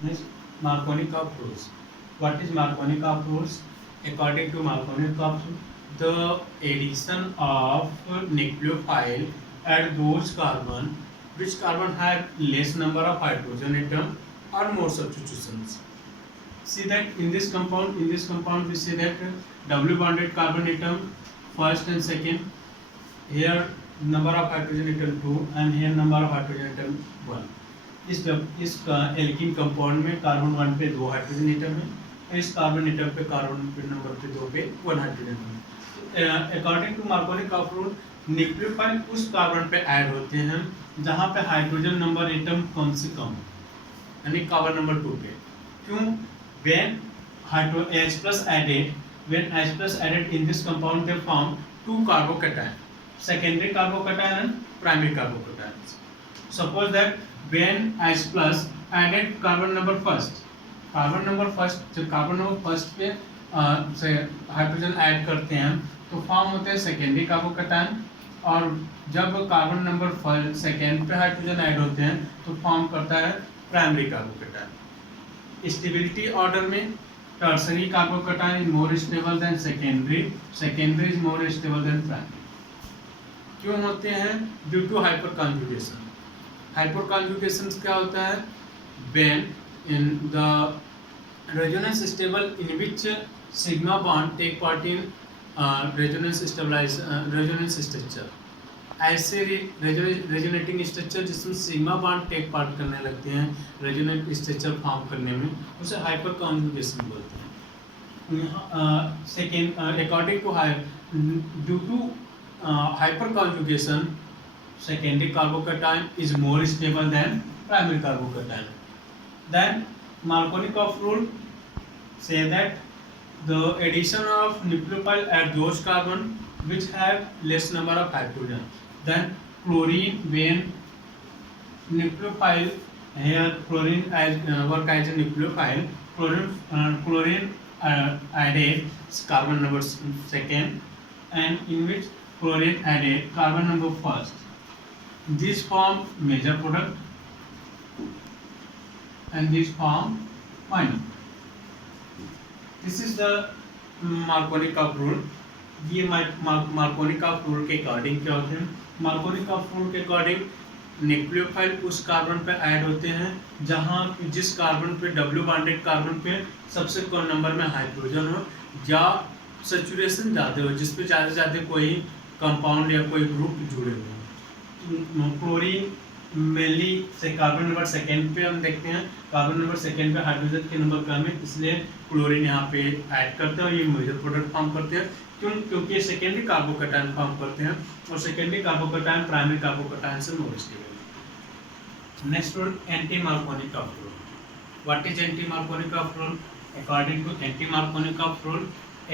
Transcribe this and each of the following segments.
Next, Markovnikov rules. What is Markovnikov rules? According to Markovnikov, the addition of nucleophile at those carbon which carbon have less number of hydrogen atom or more substitutions. See that in this compound we see that double bonded carbon atom first and second. Here number of hydrogen atom 2 and here number of hydrogen atom 1. इस alkene compound में carbon 1 पे 2 hydrogen atom है और इस carbon atom पे carbon पे number पे 2 पे 1 हाइड्रोजन है। According to Markovnikov rule nucleophile उस कार्बन पे ऐड होते हैं जहाँ पे हाइड्रोजन नंबर एटम कम से कम, यानी कार्बन नंबर 2 पे। क्यों? when H plus added in this compound they form two carbocation, secondary carbocation and primary carbocations. Suppose that when H plus added carbon number first जब carbon number first पे से hydrogen add करते हैं तो form होते हैं secondary carbocation, और जब कार्बन नंबर सेकेंड पे हाइड्रोजन ऐड होते हैं तो फॉर्म करता है प्राइमरी कार्बोकेटायन। स्टेबिलिटी ऑर्डर में tertiary carbocation is more stable than secondary is more stable than primary. क्यों होते हैं? Due to hyperconjugation. Hyperconjugation क्या होता है? When in the resonance stable in which sigma bond take part in resonance structure, ऐसे resonating structure जिसमें sigma bond take part करने लगते हैं रेजोनेट स्ट्रक्चर फॉर्म करने में, उसे हाइपर कॉन्जुगेशन बोलते हैं। Second according to due to hyperconjugation secondary carbocation is more stable than primary carbocation. Then Markovnikov rule say that the addition of nucleophile at those carbon which have less number of hydrogen, then chlorine when nucleophile, here chlorine as work as a nucleophile, chlorine added carbon number second and in which chlorine added carbon number first. This form major product and this form minor. This is the Markovnikov rule. ये Markovnikov rule के according क्या होते हैं? Markovnikov rule के according nucleophile उस carbon पे add होते हैं जहाँ जिस कार्बन पे डब्ल्यू बॉन्डेड कार्बन पे सबसे कम नंबर में हाइड्रोजन हो या सैचुरेशन ज़्यादा हो, जिस पे ज़्यादा कोई कंपाउंड या कोई ग्रुप जुड़े हुए। क्लोरीन मेनली से कार्बन नंबर सेकेंड पे हम देखते हैं, कार्बन नंबर सेकेंड पे हाइड्रोजन के नंबर कम है, इसलिए क्लोरीन यहाँ पे ऐड करते हैं और ये मेजर प्रोडक्ट फॉर्म करते हैं। क्योंकि ये सेकेंडरी कार्बोकेटायन फॉर्म करते हैं और सेकेंडरी कार्बोकेटायन प्राइमरी कार्बोकेटायन से more stable. Next rule anti Markovnikov rule. What is anti Markovnikov rule? According to anti Markovnikov rule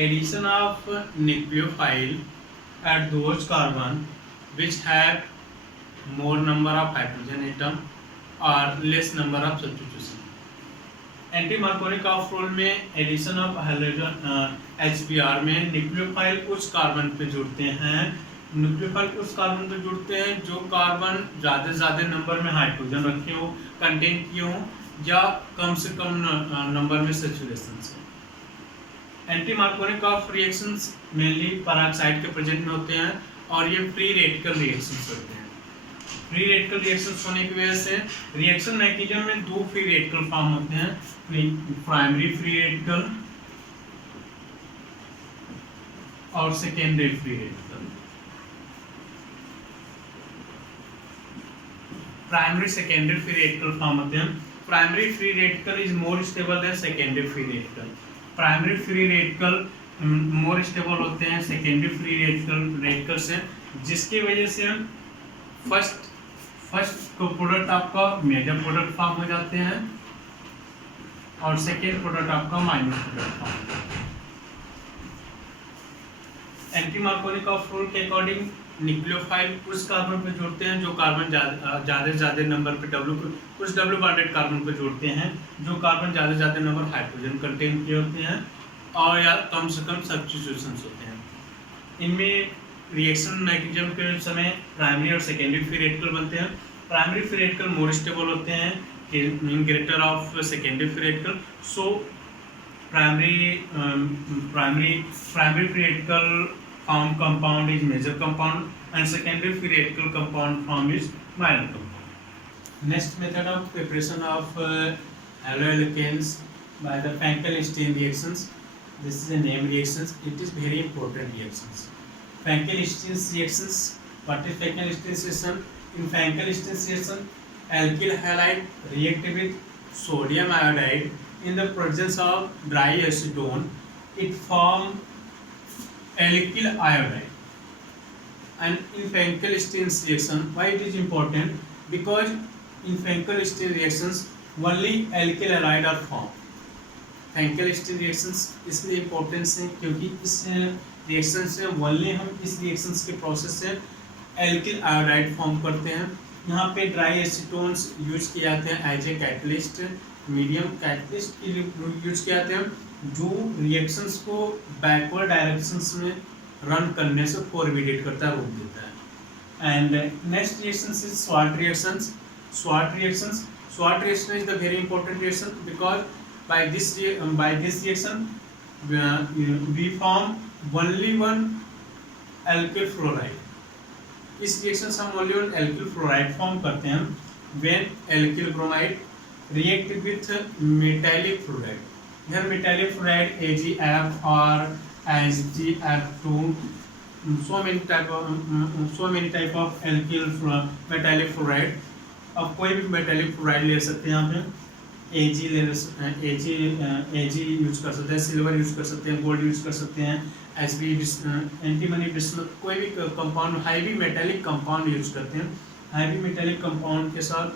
addition of nucleophile at those carbon which have more number of hydrogen atom or less number of substitution. Anti Markovnikov rule में addition of hydrogen HBr में nucleophile उस carbon पे जुड़ते हैं जो carbon ज़्यादा number में hydrogen रखे हो, कंटेन किए हो या कम से कम नंबर में सैचुरेशन से। Anti Markovnikov reactions mainly peroxide के प्रेजेंट में होते हैं और ये फ्री रेडिकल रिएक्शंस होते हैं। फ्री रेडिकल रिएक्शंस होने की वजह से रिएक्शन मैकेनिज्म में दो फ्री रेडिकल फॉर्म होते हैं, प्राइमरी फ्री रेडिकल और secondary free radical. Primary secondary free radical form होते हैं। Primary free radical is more stable than secondary free radical. Primary free radical more stable होते हैं secondary free radical से, जिसकी वजह से फर्स्ट को प्रोडक्ट आपका मेजर प्रोडक्ट फॉर्म हो जाते हैं और सेकेंड प्रोडक्ट आपका minor product form. Anti Markovnikov rule के अकॉर्डिंग न्यूक्लियोफाइल उस कार्बन पे जुड़ते हैं जो कार्बन ज़्यादा नंबर पे उस डब्ल्यू बॉन्डेड कार्बन पे जुड़ते हैं जो कार्बन ज़्यादा नंबर हाइड्रोजन कंटेन किए होते हैं और या कम से कम सब्स्टिट्यूशंस होते हैं। इनमें रिएक्शन मैकेनिज्म के समय प्राइमरी और सेकेंडरी फ्री रेडिकल बनते हैं। Primary free radical more stable होते हैं greater of secondary free radical. So primary free radical form compound is major compound, and secondary free radical compound form is minor compound. Next method of preparation of haloalkanes by the Frankel-Stein reactions. This is a name reactions. It is very important reactions. Frankel-Stein reactions. What is Frankel-Stein reaction? In Frankel-Stein reaction, alkyl halide react with sodium iodide in the presence of dry acetone. It form alkyl iodide. And in Frankel-Stein reaction, why it is important? Because in Frankel-Stein reactions only alkyl halide are formed. Frankel-Stein reactions इसलिए important है क्योंकि इस reaction से only हम इस reactions के process से alkyl iodide form करते हैं. यहाँ पे ड्राई एसीटोन्स यूज किए जाते हैं as a catalyst, medium catalyst के लिए यूज किए जाते हैं जो रिएक्शंस को बैकवर्ड डायरेक्शंस में रन करने से फोरबिडेट करता है, रोक देता है. एंड नेक्स्ट रिएक्शंस इज स्वाट reactions. SWOT reaction is the very important reaction because by this reaction we form only one alkyl fluoride. इस रिएक्शन से हम only one alkyl fluoride form करते हैं when alkyl bromide react with metallic fluoride. Here metallic fluoride AgF or HgF2, so many type of alkyl metallic fluoride. अब कोई भी metallic fluoride ले सकते हैं. यहाँ पे एजी यूज कर सकते हैं, सिल्वर यूज कर सकते हैं, गोल्ड यूज कर सकते हैं, एसबी एंटीमनी बिस्मथ, कोई भी compound highly metallic compound use करते हैं. हाईली मेटेलिक कंपाउंड के साथ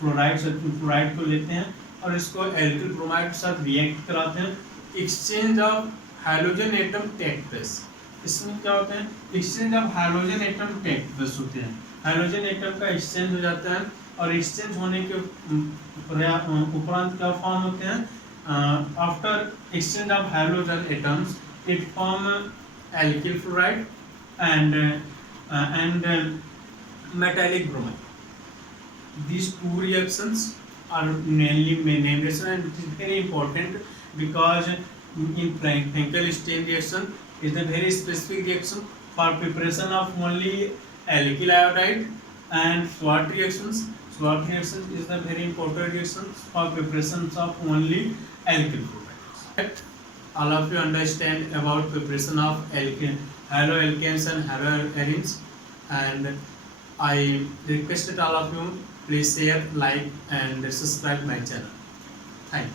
फ्लोराइड को लेते हैं और इसको एल्किल ब्रोमाइड के साथ रिएक्ट कराते हैं. Exchange of hydrogen atom take place. इसमें क्या होता है? Exchange of hydrogen atom take place होते हैं. हाइड्रोजन एटम का एक्सचेंज हो जाता है और एक्सचेंज होने के उपरांत क्या फॉर्म होते हैं? After exchange of hydrogen atoms it form alkyl fluoride and metallic bromide. These two reactions are mainly name reaction, and it is very important because in Frankel-Stein reaction is a very specific reaction for preparation of only alkyl iodide, and SWOT reactions is the very important reaction for preparation of only alkyl fluorides. All of you understand about preparation of haloalkanes and haloarenes, and I requested all of you please share, like and subscribe my channel. Thank you.